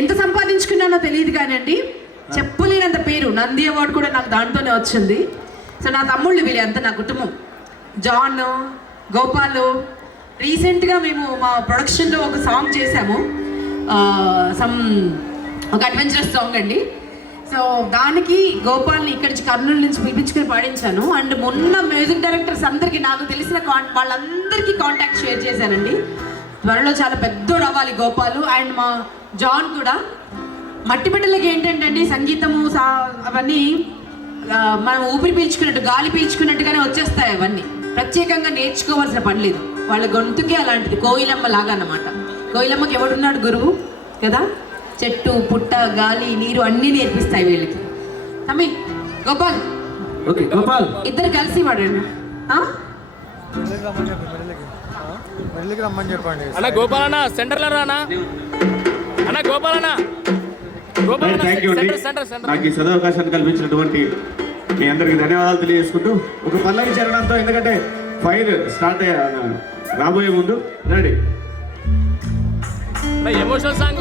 ఎంత సంపాదించుకున్నానో తెలియదు కానండి. చెప్పలేనంత పేరు. నంది అవార్డు కూడా నాకు దాంట్లోనే వచ్చింది. సో నా తమ్ముళ్ళు వీళ్ళు అంత నా కుటుంబం. జాన్ గోపాలు రీసెంట్గా మేము మా ప్రొడక్షన్లో ఒక సాంగ్ చేశాము. సమ్ ఒక అడ్వెంచరస్ సాంగ్ అండి. సో దానికి గోపాల్ని ఇక్కడి నుంచి కర్నూలు నుంచి పిలిపించుకుని పాడించాను. అండ్ మొన్న మ్యూజిక్ డైరెక్టర్స్ అందరికీ నాకు తెలిసిన కాన్ వాళ్ళందరికీ కాంటాక్ట్ షేర్ చేశానండి. త్వరలో చాలా పెద్దోడు అవ్వాలి గోపాలు. అండ్ మా జాన్ కూడా. మట్టి బిడ్డలకి ఏంటంటే అండి సంగీతము సా అవన్నీ మనం ఊపిరి పీల్చుకున్నట్టు గాలి పీల్చుకున్నట్టుగానే వచ్చేస్తాయి అవన్నీ. ప్రత్యేకంగా నేర్చుకోవాల్సిన పని లేదు. వాళ్ళ గొంతుకే అలాంటిది. కోయిలమ్మ లాగా అన్నమాట కోయిలమ్మకి ఎవడున్నాడు గురువు? కదా? చెట్టు పుట్ట గాలి నీరు అన్నీ నేర్పిస్తాయి వీళ్ళకి. తమ్మి గోపాల్. ఓకే గోపాల్. ఇద్దరు కలిసి వాడండి? మెడలికి రమ్మని చెప్పండి. అన్న గోపాలన్న సెంటర్లో రానా? అన్న గోపాలన్న. నాకు ఈ సదవకాశాన్ని కల్పించినటువంటి మీ అందరికి ధన్యవాదాలు తెలియజేసుకుంటూ ఒక పల్లవి చరణంతో ఎందుకంటే ఫైర్ స్టార్ట్ అయ్యా రాబోయే ముందు. రెడీ. ఎమోషనల్ సాంగ్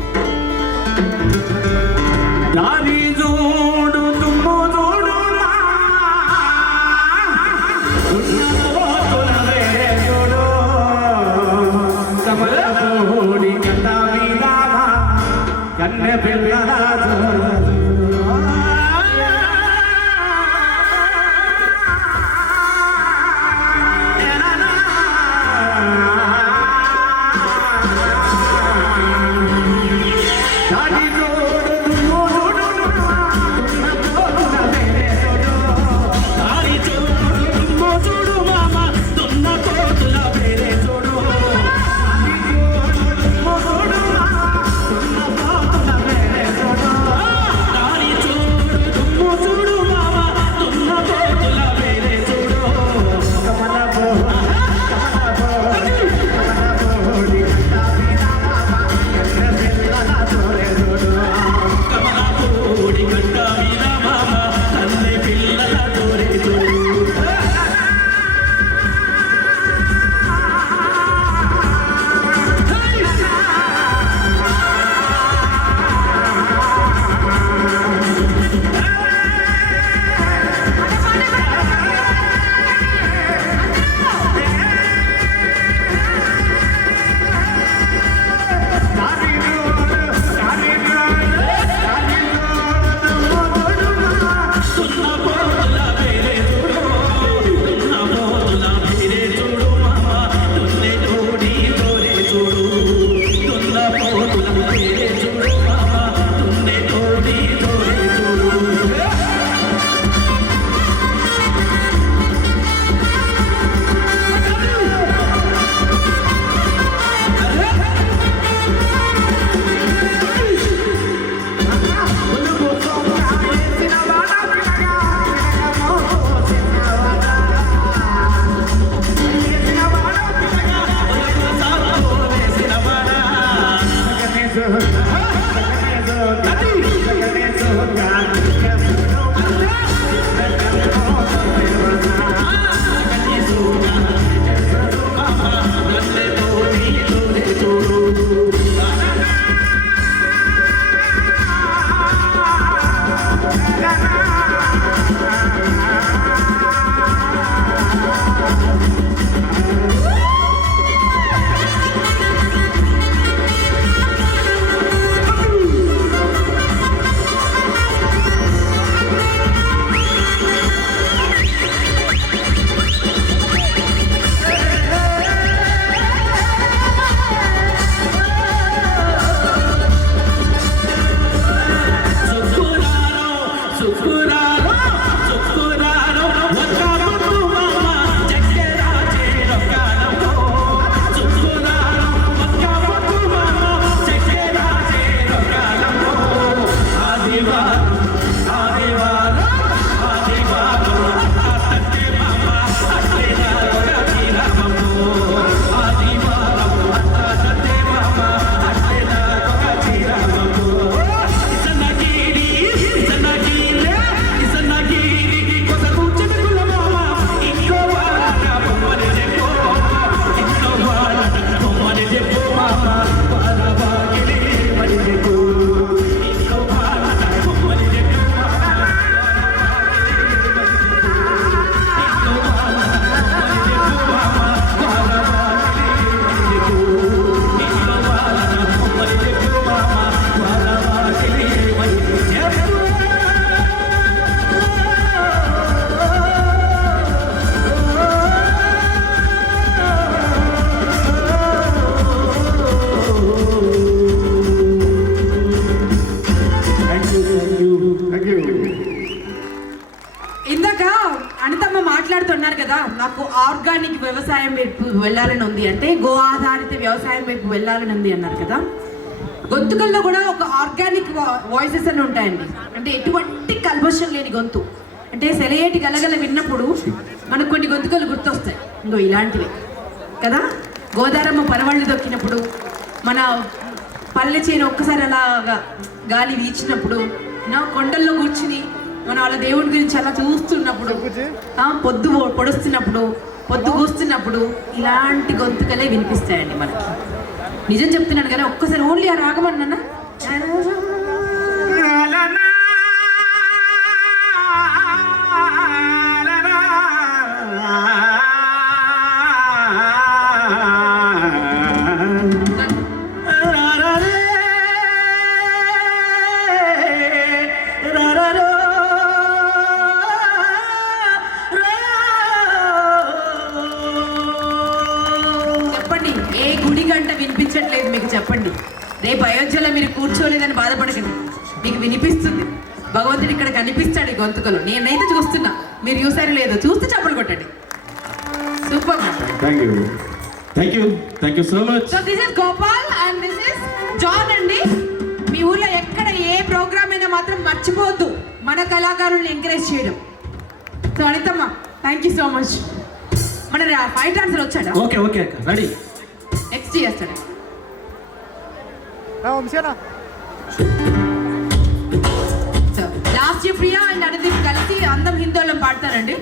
కన్నె పిల్లల చూడు. ఆర్గానిక్ వ్యవసాయం వైపు వెళ్ళాలని ఉంది అంటే గో ఆధారిత వ్యవసాయం వైపు వెళ్ళాలని ఉంది అన్నారు కదా. గొంతుకల్లో కూడా ఒక ఆర్గానిక్ వాయిసెస్ అని ఉంటాయండి. అంటే ఎటువంటి కల్మషం లేని గొంతు. అంటే సెలయేటి గలగల విన్నప్పుడు మనకు కొన్ని గొంతుకలు గుర్తొస్తాయి. ఇంకో ఇలాంటివి. కదా? గోదారమ్మ పరవళ్ళు దొక్కినప్పుడు మన పల్లె చేను ఒక్కసారి అలా గాలి వీచినప్పుడు నా కొండల్లో కూర్చుని మన వాళ్ళ దేవుడి గురించి అలా చూస్తున్నప్పుడు పొద్దు పొడుస్తున్నప్పుడు పొద్దు కూస్తున్నప్పుడు ఇలాంటి గొంతుకలే వినిపిస్తాయండి మనకి. నిజం చెప్తున్నాను కానీ ఒక్కసారి ఓన్లీ ఆ రాగమన్నా గంట వినిపించట్లేదు మీకు చెప్పండి. రేపు అయోధ్యలో మీరు కూర్చోలేదని బాధపడకండి. మీకు వినిపిస్తుంది. భగవంతుడు ఇక్కడ కనిపిస్తాడు ఈ గొంతుకలు. నేనైతే చూస్తున్నా. మీరు చూసారు లేదు చూస్తే చప్పలు కొట్టండి. Super thank you thank you thank you so much so this is Gopal and this is John అండి. మీ ఊర్లో ఎక్కడ ఏ ప్రోగ్రామ్ అయినా మాత్రం మర్చిపోవద్దు. మన కళాకారుల్ని ఎంకరేజ్ చేయడం. So అనితమ్మ thank you so much మన ఫైవ్ డాన్సర్ వచ్చాడా? ఓకే ఓకే రెడీ నెక్స్ట్ చేస్తాడు last year Priya and Anudeep కలిసి అందం హిందోళం పాడతారండి.